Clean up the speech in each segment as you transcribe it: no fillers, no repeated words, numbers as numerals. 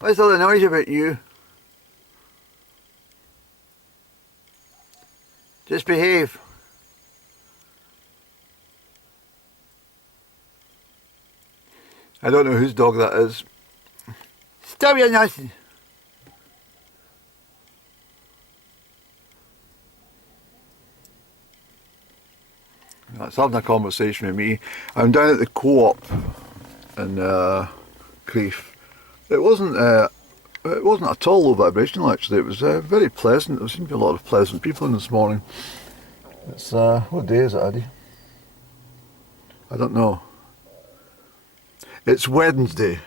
What's all the noise about you? Just behave. I don't know whose dog that is. Stop your nonsense. That's having a conversation with me. I'm down at the co-op in Crieff. It wasn't at all low vibrational actually. It was very pleasant. There seemed to be a lot of pleasant people in this morning. It's what day is it, Addy? I don't know. It's Wednesday,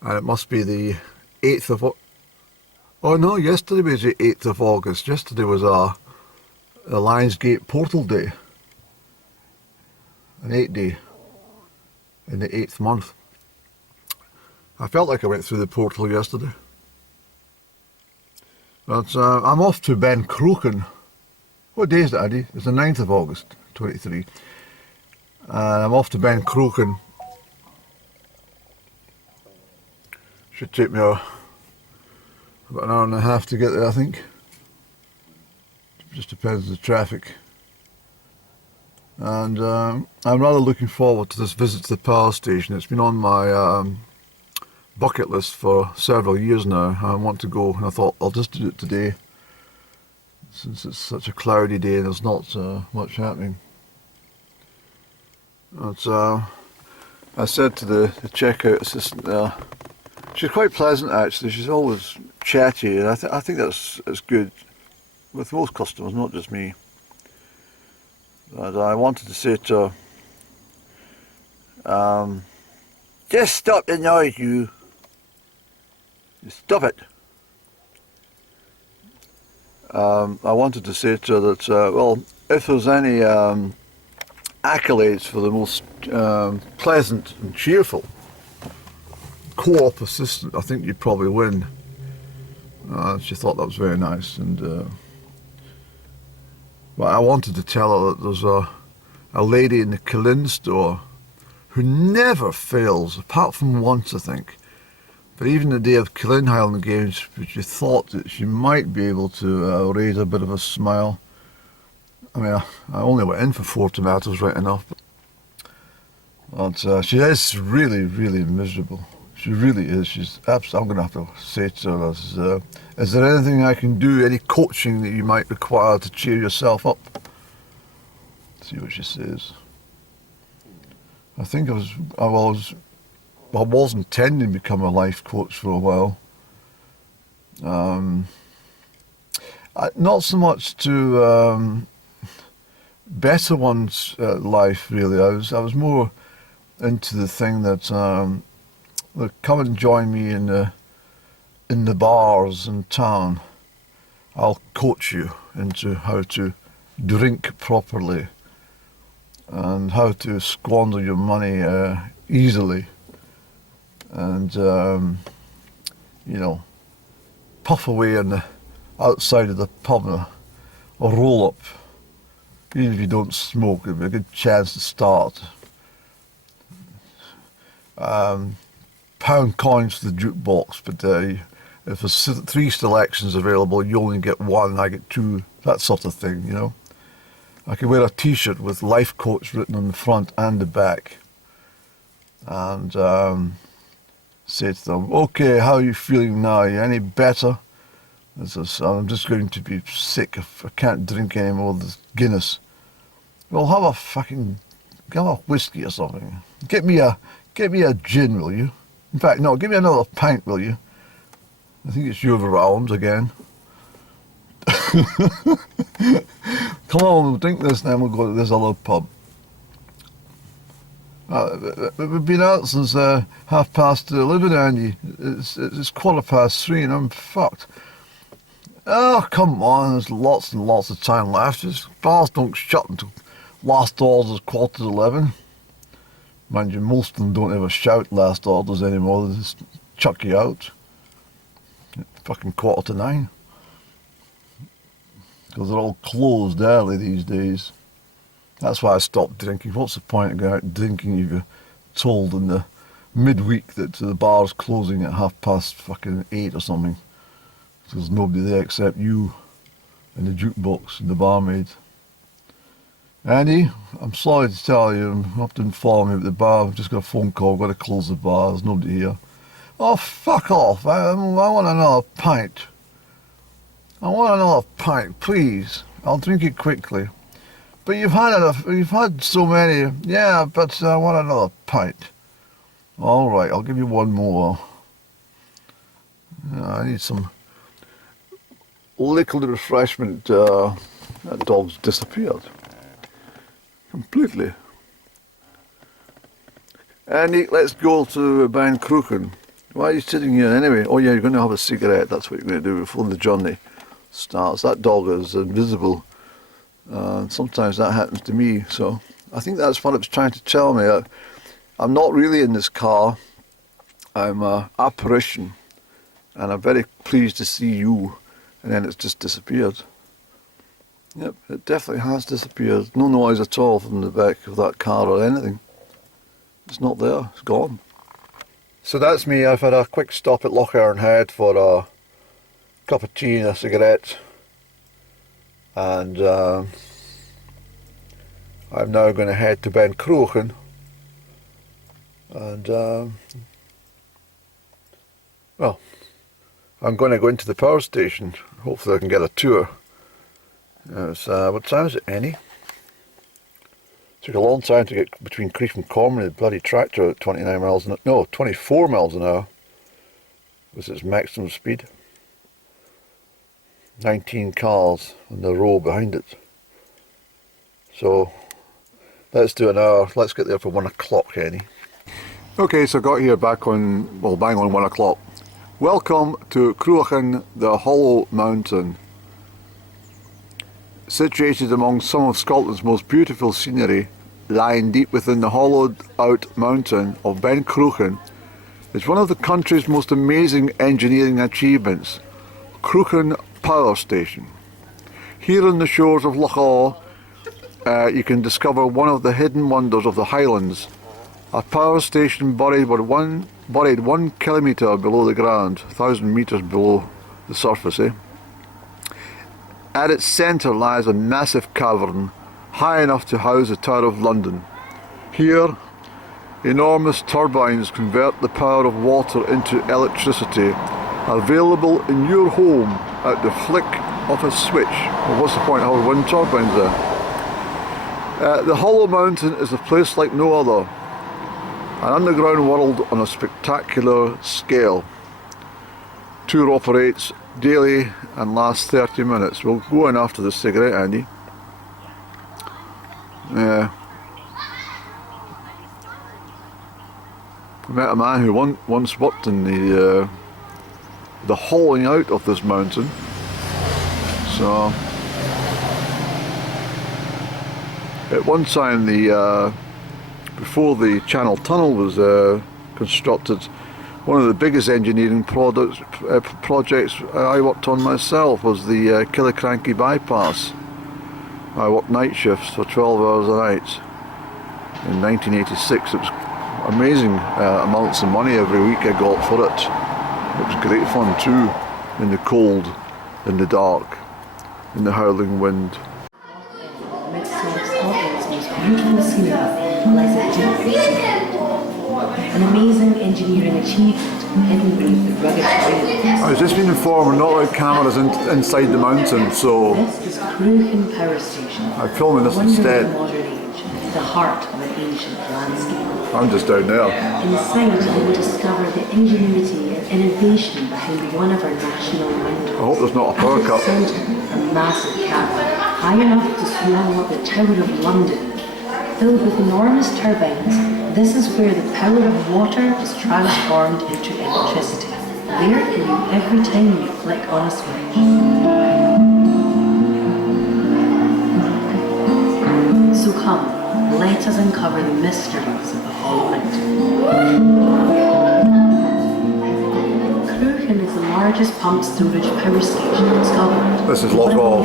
and it must be the 8th of. Oh no! Yesterday was the 8th of August. Yesterday was a Lionsgate Portal Day. An 8th day in the 8th month. I felt like I went through the portal yesterday. But I'm off to Ben Croken. What day is it, Addy? It's the 9th of August, 23. I'm off to Ben Croken. Should take me about an hour and a half to get there, I think. Just depends on the traffic. And I'm rather looking forward to this visit to the power station. It's been on my bucket list for several years now. I want to go, and I thought I'll just do it today, since it's such a cloudy day and there's not much happening. But, I said to the checkout assistant there, she's quite pleasant actually. She's always chatty, and I think that's good with most customers, not just me. But I wanted to say to her, just stop the noise, you. Stop it. I wanted to say to her that, well, if there's any accolades for the most pleasant and cheerful co-op assistant, I think you'd probably win. She thought that was very nice, and but I wanted to tell her that there's a lady in the Killin store who never fails, apart from once, I think. But even the day of Killin Highland Games, which you thought that she might be able to raise a bit of a smile. I mean, I only went in for 4 tomatoes, right enough. But she is really, really miserable. She really is. She's absolutely. I'm going to have to say to her, is there anything I can do, any coaching that you might require to cheer yourself up? See what she says. I think I was intending to become a life coach for a while. Not so much to better one's life, really. I was more into the thing that come and join me in the bars in town. I'll coach you into how to drink properly and how to squander your money easily, and you know, puff away on the outside of the pub or roll up. Even if you don't smoke, it'll be a good chance to start. Pound coins for the jukebox, but if there's 3 selections available, you only get 1, I get 2, that sort of thing, you know. I could wear a t-shirt with life coach written on the front and the back, and say to them, okay, how are you feeling now? Are you any better? I'm just going to be sick if I can't drink any more of this Guinness. Well, have a whiskey or something. Get me a gin, will you? In fact, no, give me another pint, will you? I think it's your round again. Come on, we'll drink this, then we'll go to this other pub. We've been out since 11:30, Andy. It's 3:15 and I'm fucked. Oh, come on, there's lots and lots of time left. Bars don't shut until last orders 11:15. Mind you, most of them don't ever shout last orders anymore. They just chuck you out. Fucking 9:15. Because they're all closed early these days. That's why I stopped drinking. What's the point of going out drinking if you're told in the midweek that the bar's closing at 8:30 or something. So there's nobody there except you and the jukebox and the barmaid. Andy, I'm sorry to tell you, you have to inform me about the bar. I've just got a phone call, I've got to close the bar, there's nobody here. Oh, fuck off. I want another pint. I want another pint, please. I'll drink it quickly. But you've had so many. Yeah, but I want another pint. All right, I'll give you one more. I need some liquid refreshment. That dog's disappeared. Completely. Andy, let's go to Ben Crooken. Why are you sitting here anyway? Oh yeah, you're going to have a cigarette. That's what you're going to do before the journey starts. That dog is invisible. Sometimes that happens to me. So I think that's what it was trying to tell me. I'm not really in this car. I'm an apparition. And I'm very pleased to see you. And then it's just disappeared. Yep, it definitely has disappeared. No noise at all from the back of that car or anything. It's not there, it's gone. So that's me. I've had a quick stop at Lochern Head for a cup of tea and a cigarette. And I'm now going to head to Ben Croochen. And, well, I'm going to go into the power station. Hopefully I can get a tour. What time is it, Annie? Took a long time to get between Crieff and Corman. The bloody tractor at 29 miles an hour. No, 24 miles an hour was its maximum speed. 19 cars on the row behind it. So let's do an hour. Let's get there for 1 o'clock, Annie. Okay, so I got here back on, well, bang on 1 o'clock. Welcome to Croochen, the Hollow Mountain. Situated among some of Scotland's most beautiful scenery, lying deep within the hollowed out mountain of Ben Croochen, is one of the country's most amazing engineering achievements, Croochen Power Station. Here on the shores of Loch Awe, you can discover one of the hidden wonders of the Highlands, a power station buried 1 kilometre below the ground, 1,000 metres below the surface. At its centre lies a massive cavern, high enough to house the Tower of London. Here, enormous turbines convert the power of water into electricity, available in your home at the flick of a switch. Well, what's the point of having wind turbines there? The Hollow Mountain is a place like no other, an underground world on a spectacular scale. Tour operates daily and lasts 30 minutes. We'll go in after the cigarette, Andy. I met a man who once worked in the hollowing out of this mountain. So at one time, before the Channel Tunnel was constructed, one of the biggest engineering projects I worked on myself was the Killiecrankie bypass. I worked night shifts for 12 hours a night in 1986. It was amazing amounts of money every week I got for it. It was great fun too, in the cold, in the dark, in the howling wind. Midst of Scotland's most beautiful scenery lies a deep basin. An amazing engineering achievement hidden beneath the rugged terrain. I was just being informed we're not allowed cameras inside the mountain, so This is Croochen Power Station. I'm filming this Wonder instead. of the modern age, the heart of an ancient landscape. I'm just down there. Inside, you will discover the ingenuity and innovation behind one of our national wonders. I hope there's not a power cut. At its centre, a massive cavern, high enough to swallow up the Tower of London. Filled with enormous turbines, this is where the power of water is transformed into electricity. There for you every time you flick on a switch. So come, let us uncover the mysteries of the Hollow Mountain. Croochen is the largest pumped storage power station in Scotland. This is Loch Awe.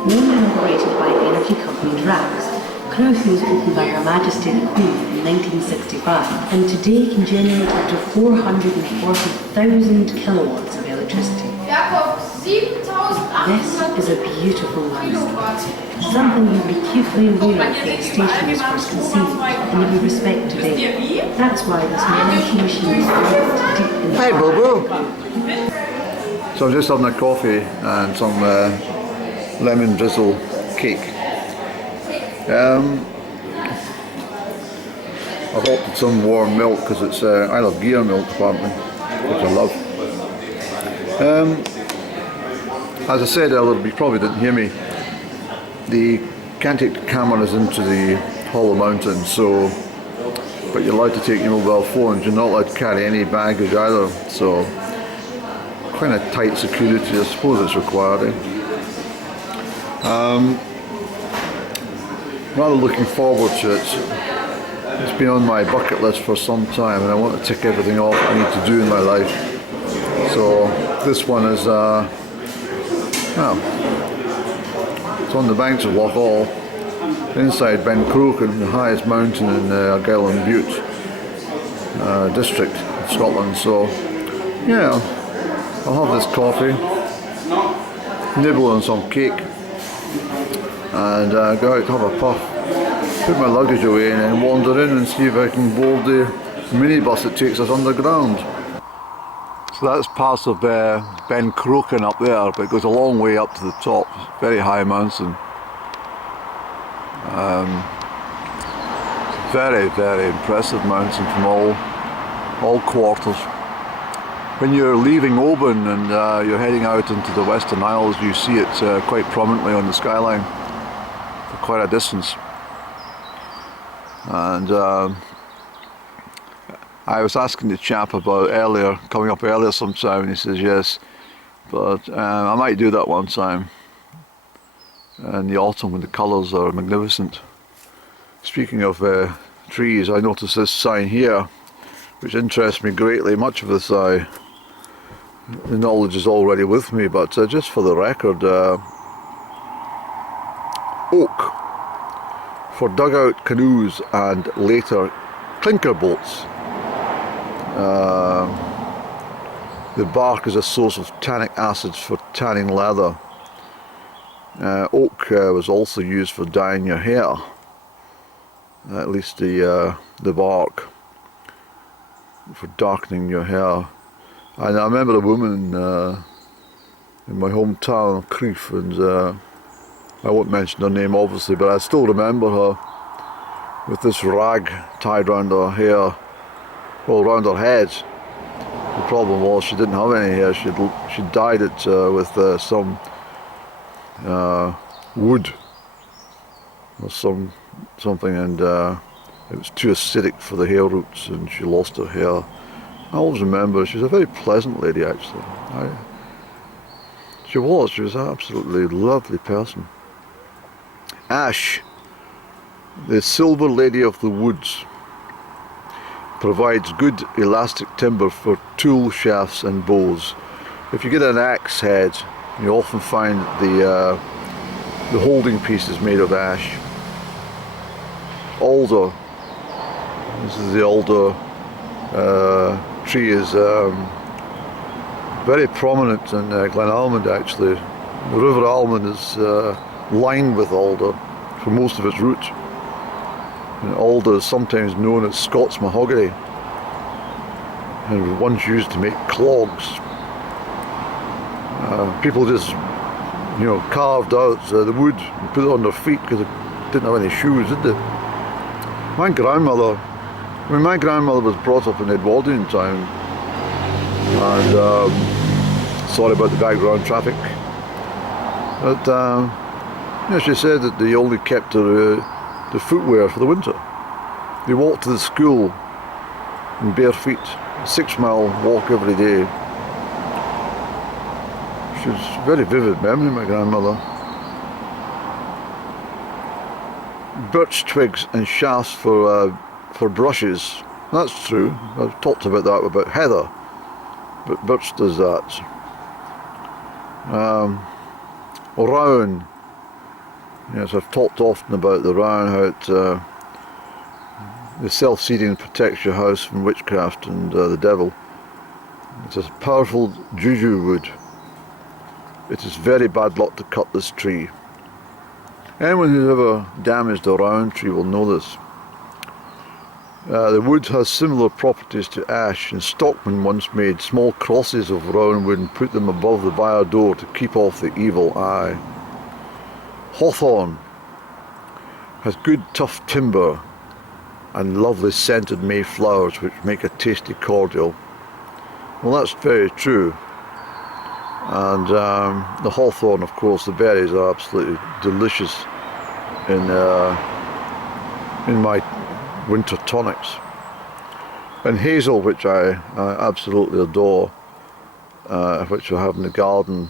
Owned and operated by energy company Drax, Crieff was opened by Her Majesty the Queen in 1965 and today can generate up to 440,000 kilowatts of electricity. This is a beautiful mouse. Something you'll be acutely aware of when the station was first conceived and you would respect today. That's why this monkey machine is built deep in the Hey, Bobo! So I'm just having a coffee and some lemon drizzle cake. I've opted some warm milk because it's Argyllshire milk apparently, which I love. As I said earlier, you probably didn't hear me, you can't take the cameras into the Hollow Mountain, so, but you're allowed to take your mobile phones, you're not allowed to carry any baggage either, so kind of tight security, I suppose it's required. Rather looking forward to it. It's been on my bucket list for some time and I want to tick everything off I need to do in my life. So this one is, well, it's on the banks of Loch All, inside Ben Croken, the highest mountain in Argyllshire Butte district of Scotland. So yeah, I'll have this coffee, nibble on some cake, and go out to have a puff, put my luggage away and then wander in and see if I can board the minibus that takes us underground. So that's part of Ben Croken up there, but it goes a long way up to the top, very high mountain. Very, very impressive mountain from all quarters. When you're leaving Oban and you're heading out into the Western Isles, you see it quite prominently on the skyline for quite a distance. And I was asking the chap about coming up earlier sometime, and he says yes, but I might do that one time in the autumn when the colours are magnificent. Speaking of trees, I noticed this sign here, which interests me greatly. Much of this the knowledge is already with me, but just for the record, oak for dugout canoes and later clinker boats. The bark is a source of tannic acids for tanning leather. Oak was also used for dyeing your hair, at least the bark, for darkening your hair. And I remember a woman in my hometown of Crieff, and I won't mention her name obviously, but I still remember her with this rag tied around her hair, well, around her head. The problem was she didn't have any hair. She dyed it with some wood or something, and it was too acidic for the hair roots, and she lost her hair. I always remember she was a very pleasant lady actually. She was an absolutely lovely person. Ash, the silver lady of the woods, provides good elastic timber for tool shafts and bows. If you get an axe head, you often find the holding piece is made of ash. Alder, this is the alder tree, is very prominent in Glen Almond actually. The River Almond is lined with alder for most of its route. And alder is sometimes known as Scots mahogany, and was once used to make clogs. People just, carved out the wood and put it on their feet because they didn't have any shoes, did they? My grandmother was brought up in Edwardian town, and sorry about the background traffic, but she said that they only kept the footwear for the winter. They walked to the school in bare feet, a 6-mile walk every day. She was a very vivid memory, my grandmother. Birch twigs and shafts for brushes. That's true. I've talked about that about heather, but birch does that. Rowan, Yes, I've talked often about the Rowan, how the self-seeding protects your house from witchcraft and the devil. It's a powerful juju wood. It is very bad luck to cut this tree. Anyone who's ever damaged a rowan tree will know this. The wood has similar properties to ash, and stockmen once made small crosses of rowan wood and put them above the byre door to keep off the evil eye. Hawthorn has good tough timber and lovely scented May flowers which make a tasty cordial. Well, that's very true. And the hawthorn, of course, the berries are absolutely delicious in my winter tonics. And hazel, which I absolutely adore, which I have in the garden,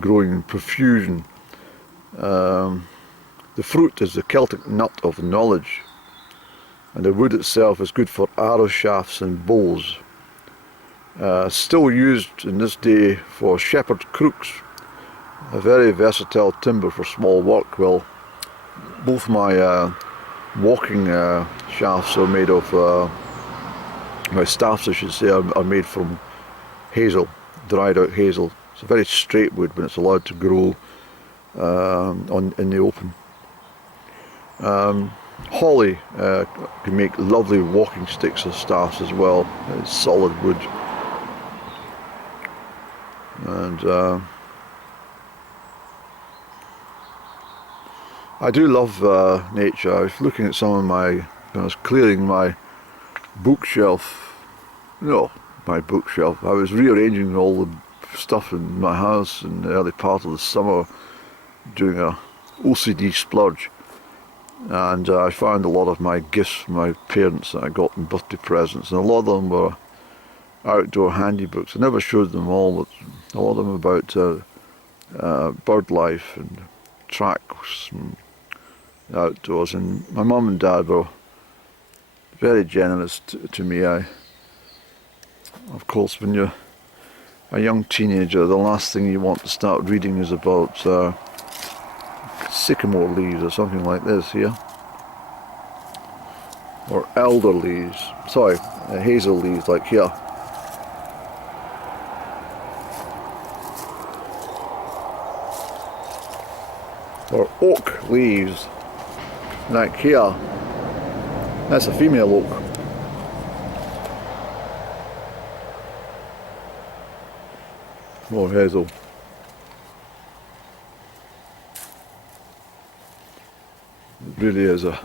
growing in profusion. The fruit is the Celtic nut of knowledge, and the wood itself is good for arrow shafts and bows. Still used in this day for shepherd crooks, a very versatile timber for small work. Well, both my walking shafts are made of, my staffs I should say, are made from hazel, dried out hazel. It's a very straight wood when it's allowed to grow in the open. Holly can make lovely walking sticks or staffs as well. It's solid wood. And I do love nature. I was looking at some of when I was clearing my bookshelf. No, my bookshelf. I was rearranging all the stuff in my house in the early part of the summer, doing a OCD splurge. And I found a lot of my gifts from my parents that I got in birthday presents, and a lot of them were outdoor handy books. I never showed them all, but a lot of them about bird life and tracks and outdoors. And my mum and dad were very generous to me. Of course, when you're a young teenager, the last thing you want to start reading is about sycamore leaves or something like this here, or elder leaves, sorry, hazel leaves like here. Or oak leaves like here. That's a female oak. More hazel. It really is a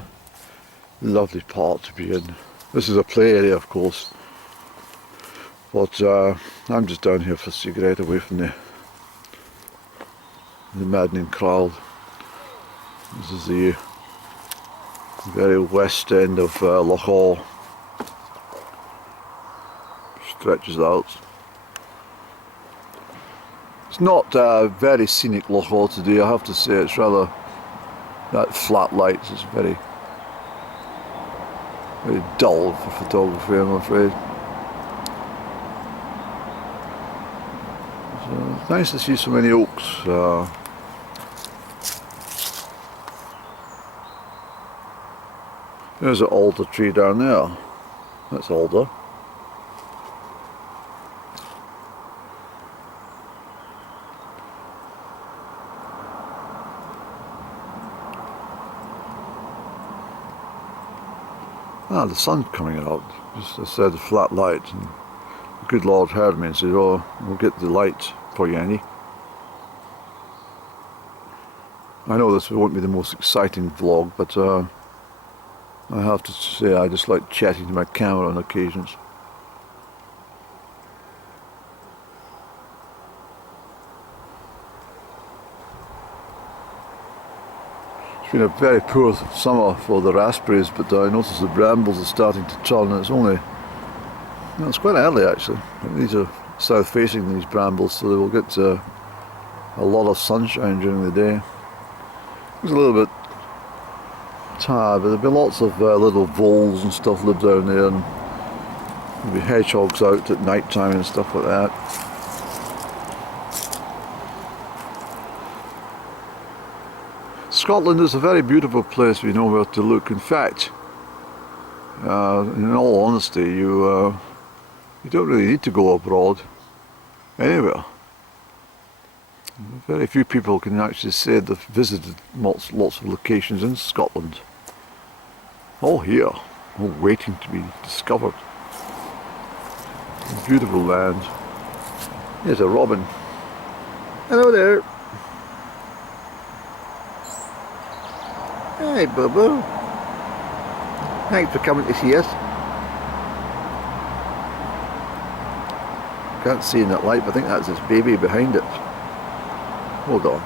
lovely part to be in. This is a play area, of course, but I'm just down here for a cigarette away from the maddening crowd. This is the very west end of Loch Awe. Stretches out. It's not very scenic Loch Awe today, I have to say. It's rather that flat lights. It's very dull for photography, I'm afraid. So it's nice to see so many oaks. There's an alder tree down there. That's alder. Ah, the sun's coming out. Just I said the flat light, and the good Lord heard me and said, "Oh, we'll get the light for you, Annie." I know this won't be the most exciting vlog, but I have to say I just like chatting to my camera on occasions. It's been a very poor summer for the raspberries, but I noticed the brambles are starting to turn, and it's quite early actually. These are south facing, these brambles, so they will get a lot of sunshine during the day. It's a little bit tired, but there'll be lots of little voles and stuff live down there, and there'll be hedgehogs out at night time and stuff like that. Scotland is a very beautiful place if you know where to look. In fact, in all honesty, you don't really need to go abroad anywhere. Very few people can actually say they've visited lots of locations in Scotland. All here, all waiting to be discovered. Beautiful land. There's a robin. Hello there. Hi, Bubba. Thanks for coming to see us. Can't see in that light, but I think that's his baby behind it. Hold on.